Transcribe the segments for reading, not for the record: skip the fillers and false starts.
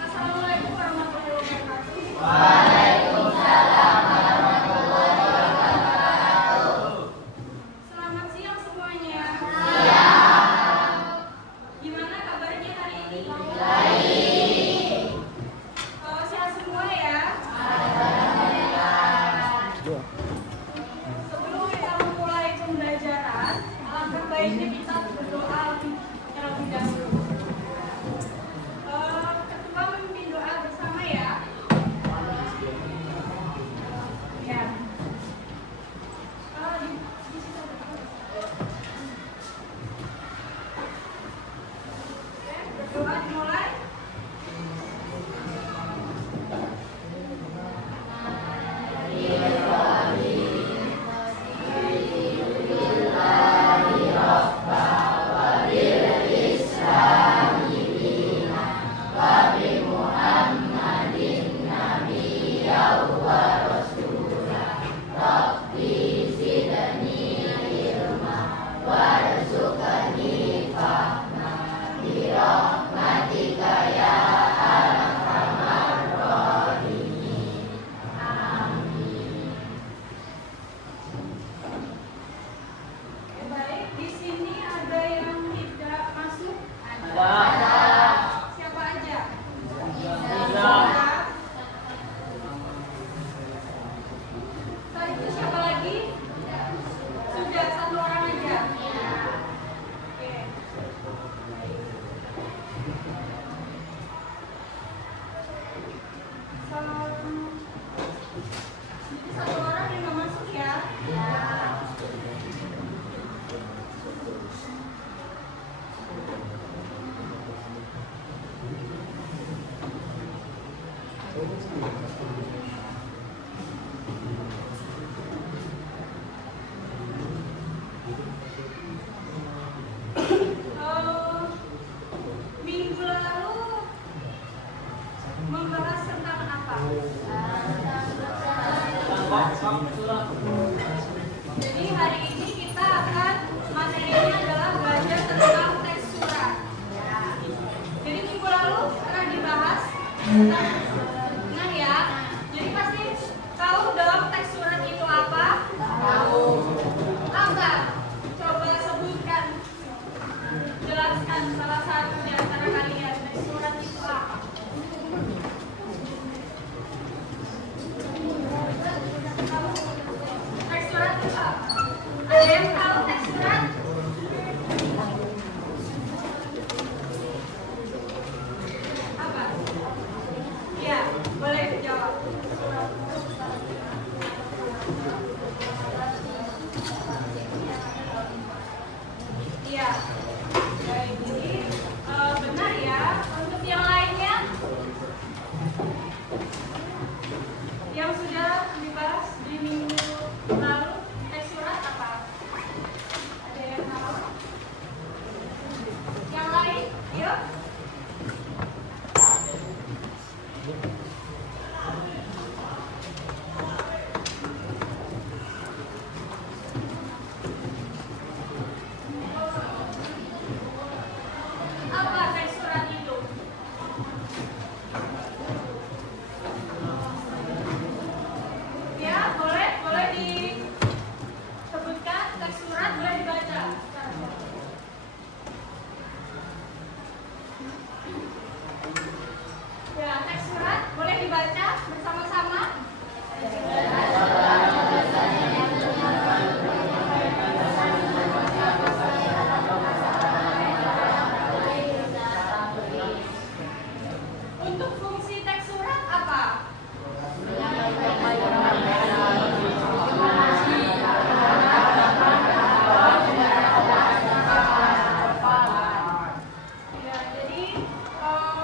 Assalamualaikum warahmatullahi wabarakatuh. Waalaikumsalam warahmatullahi wabarakatuh. Selamat siang semuanya. Gimana kabarnya hari ini? Baik. Sehat semua ya. Sebelum kita memulai pembelajaran, alangkah baiknya kita berdoa terlebih dahulu. Ketua memimpin doa bersama ya. Ya. Berdoa dimulai. Baik, di sini ada yang tidak masuk? Ada. Siapa aja? Tiga. Tadi itu siapa lagi? Sudah satu orang aja. Oke. Satu orang yang nggak masuk ya? Minggu lalu membahas tentang apa? Jadi hari ini kita akan materinya adalah belajar tentang teks surat. Jadi minggu lalu pernah dibahas tentang nah ya. Jadi pasti tahu dong teks surat itu apa? Tahu. Apa? Coba sebutkan. Jelaskan salah satu di antara kalian teks surat itu apa? Teks surat itu apa? Ada yang tahu teks surat? Apa? Iya, boleh jawab. Iya. Baik, jadi benar ya. Untuk yang lainnya, yang sudah dibahas di minggu lalu, teks surat apa? Ada yang tahu? Yang lain, yuk. Apa teks surat itu? Ya, boleh disebutkan teks surat, boleh dibaca. Ya, teks surat boleh dibaca bersama-sama. Untuk fungsi teks surat apa? Ya, jadi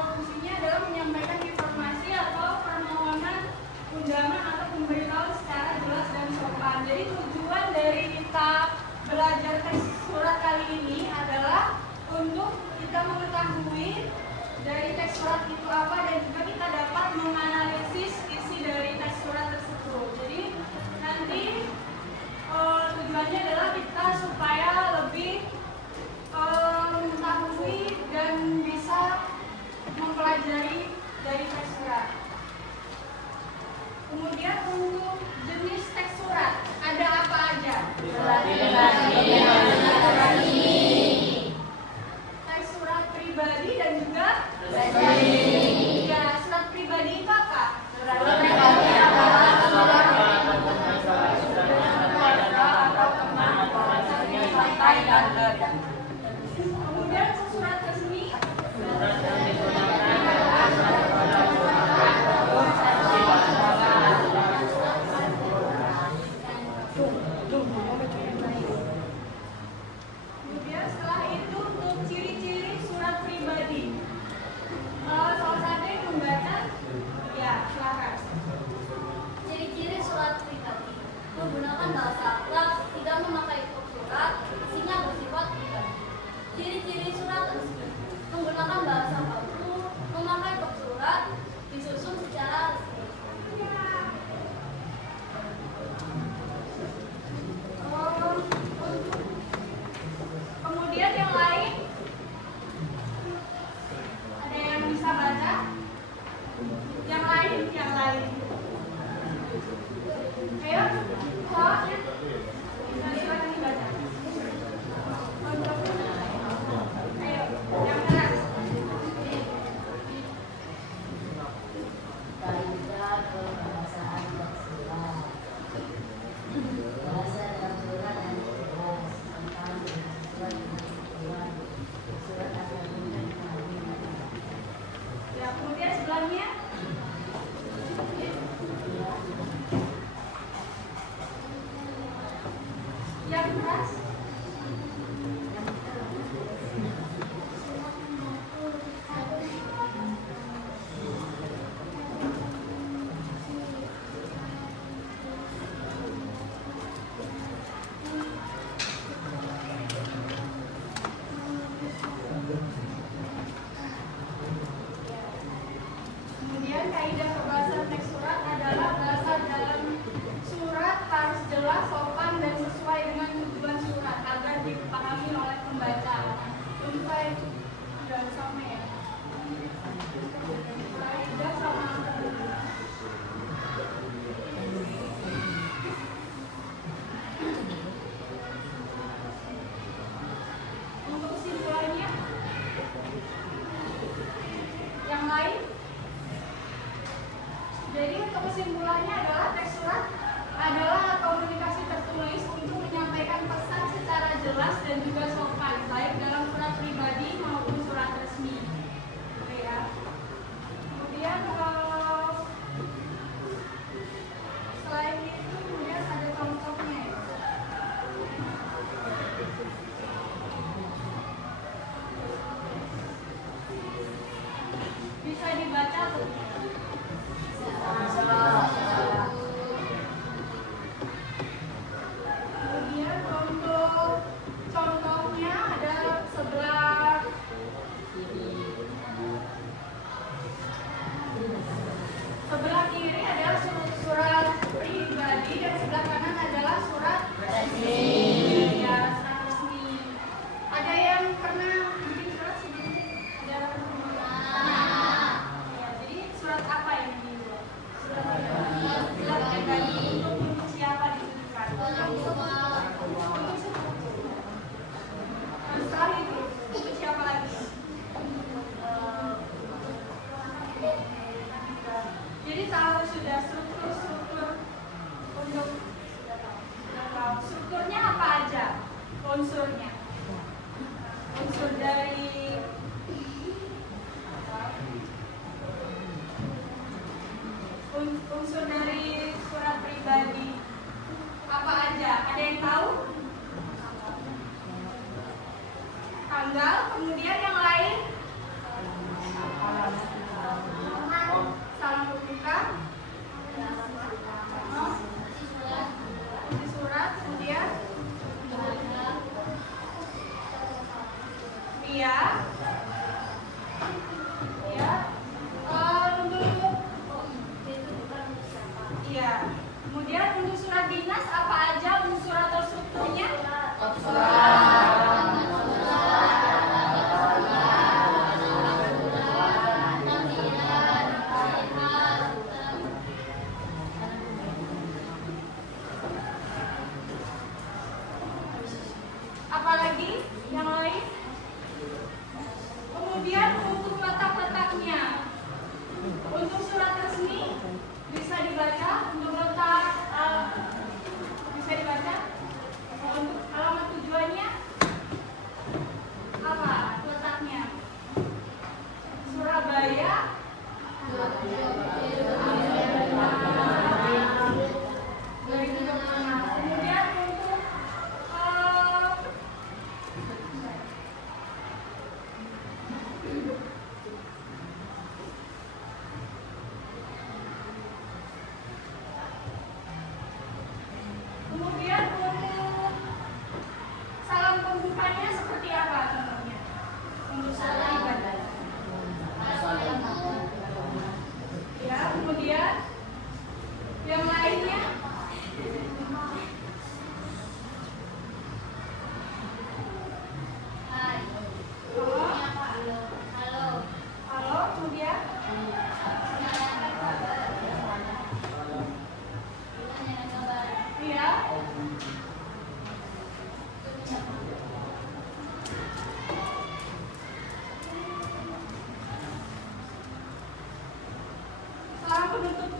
fungsinya adalah menyampaikan informasi atau permohonan undangan atau pemberitahuan secara jelas dan sopan. Jadi tujuan dari kita belajar teks surat kali ini adalah untuk kita mengetahui dari teks surat itu apa dan juga kita dapat menganalisis isi dari teks surat tersebut. Jadi nanti tujuannya adalah kita supaya lebih mengetahui Kemudian surat resmi. Surat yang digunakan adalah surat Kemudian setelah itu untuk ciri-ciri surat pribadi. Salah satu yang membaca, ya silakan. Ciri-ciri surat pribadi: menggunakan bahasa akhlak, tidak memakai kop surat, isinya bersifat pribadi. Ciri-ciri surat resmi: menggunakan bahasa baku, memakai kop surat, disusun secara resmi. Kemudian yang lain, ada yang bisa baca? Yang lain. Ayo, soalnya silakan dibaca. Ayo, yang keras. Kaidah kebahasaan bersurat. Bahasa dalam surat yang jelas tentang surat yang surat akan Ya, kemudian sebelumnya. Yang keras. Kemudian kaidah kebahasaan teks surat adalah bahasa dalam surat harus jelas, sopan, dan sesuai dengan tujuan surat agar dipahami oleh pembaca. Sampai dan sama ya. Kaidah sama. Untuk kesimpulannya, yang lain. Jadi untuk kesimpulannya adalah teks surat adalah komunikasi tertulis untuk menyampaikan pesan secara jelas dan juga sopan, baik dalam surat pribadi maupun surat resmi. Oke ya. Kemudian selain itu kemudian ada contohnya ya. Bisa dibaca tuh. Kemudian untuk contohnya ada sebelah kiri adalah surat pribadi dan sebelah kanan adalah surat resmi. Ya, surat resmi. Ada yang pernah bikin surat sebelumnya? Ada yang pernah? Ya, jadi surat apa yang dibuat? Surat pribadi untuk siapa ditujukan? Untuk semua. Setelah itu untuk siapa lagi? Jadi tahu sudah struktur untuk sudah tahu strukturnya apa aja, unsurnya, unsur dari unsur dari surat pribadi apa aja? Ada yang tahu? Tanggal, kemudian yang lain? Salam berbuka, isi surat, kemudian iya, ya, untuk iya, kemudian untuk surat dinas apa aja unsur atau strukturnya? Apalagi yang lain?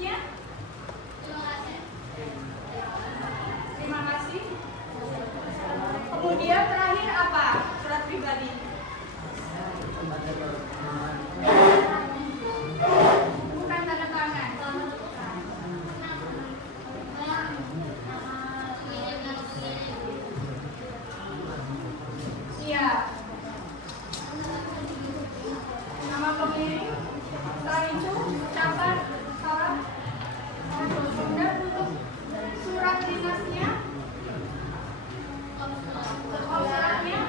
Berikutnya, terima kasih. Kemudian terakhir apa? Surat pribadi. Bukan tanda tangan. Iya. Nama pemilik. Setelah itu ucapan syarat. Kemudian untuk surat dinasnya. Suratnya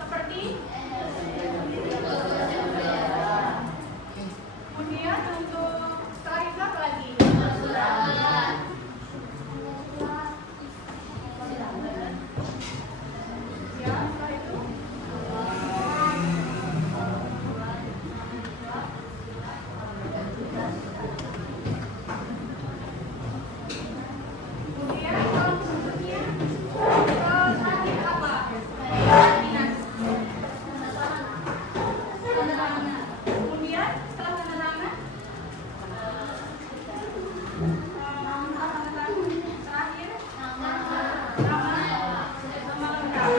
seperti. Kemudian untuk setelah itu apa lagi? Ya, setelah itu. Kemudian kalau berikutnya terakhir apa? Dinas. Tanda tangan. Kemudian setelah tanda tangan, terakhir nama lengkap.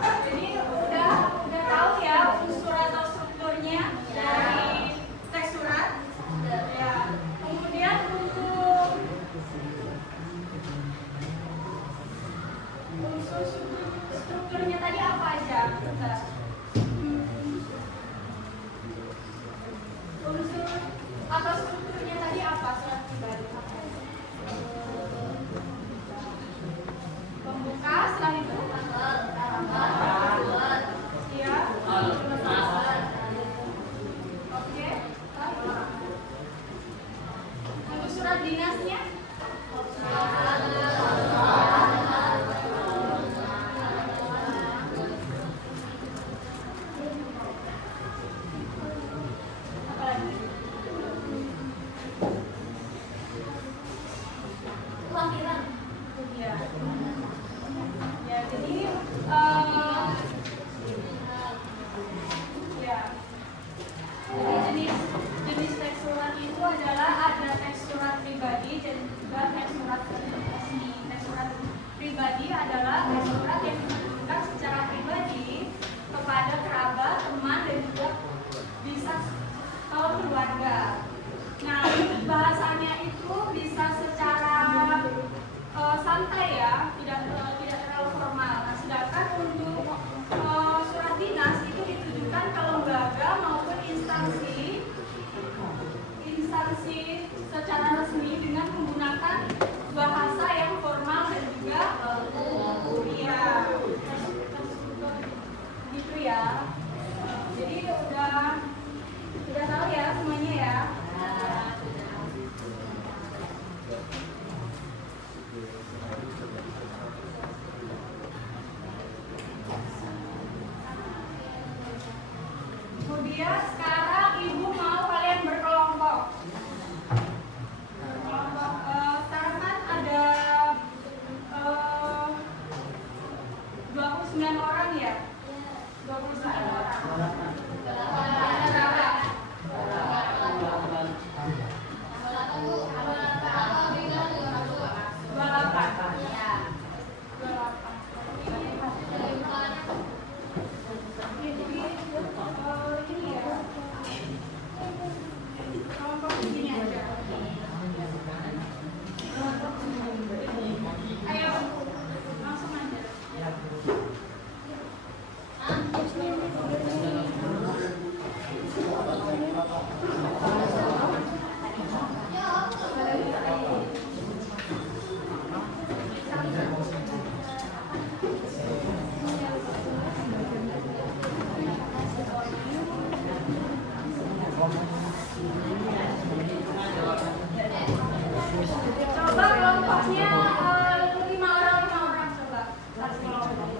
Jadi udah tahu ya unsur atau strukturnya dari teks surat. Ya. Kemudian untuk unsur strukturnya tadi apa aja? Unsur atau strukturnya tadi apa? Surat pribadi. Pembuka, setelah itu ya. Oke. Untuk surat dinasnya. Apa lagi? Lampiran. Ya. Ya, jadi ya. Jadi jenis teks surat itu adalah ada teks surat pribadi dan juga teks surat resmi. Teks surat pribadi adalah teks surat yang ditujukan secara pribadi kepada kerabat, teman, dan juga bisa keluarga. Nah, bahasanya itu bisa secara santai ya, tidak terlalu formal. Nah, sedangkan untuk surat dinas itu ditujukan ke lembaga maupun instansi secara resmi dengan menggunakan bahasa yang formal dan juga ya gitu ya. Jadi udah tahu ya semuanya ya. Kemudian sekarang ibu mau kalian berkelompok. Sekarang kan ada 29 orang ya? 29 orang. Berapa? 28. Ya. 28. Ini ya. Kelompok begini aja. Ayo, langsung aja. Coba kelompoknya 5 orang coba. Kasih kelompok.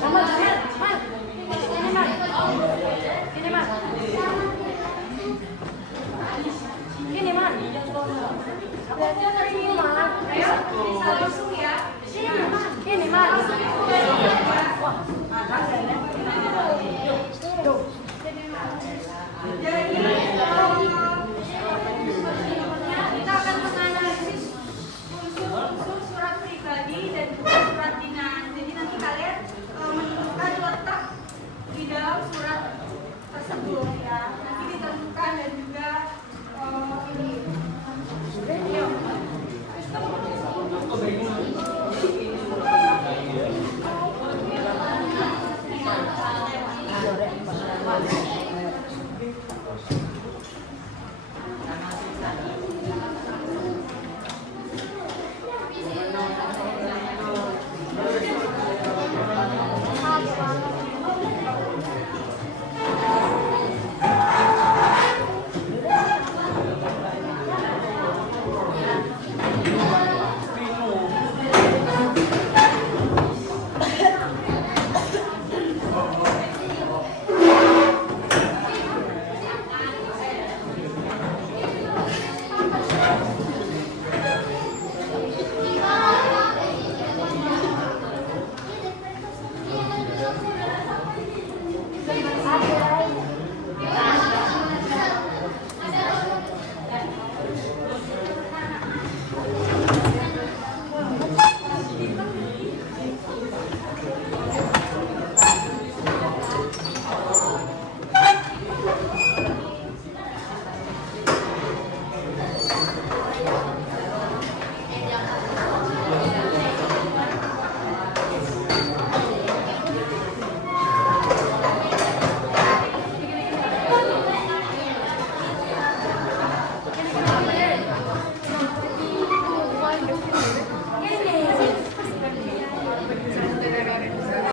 Sama jangan, Mas. Ini Mas. Ini Mas. Ini Mas. Belajar dari sini Mas. Ayo, bisa langsung ya. Sini Mas. Ini Mas. Wah, Jadi tersebut ya. Nanti ditentukan dan juga ini. Yuk. Sore,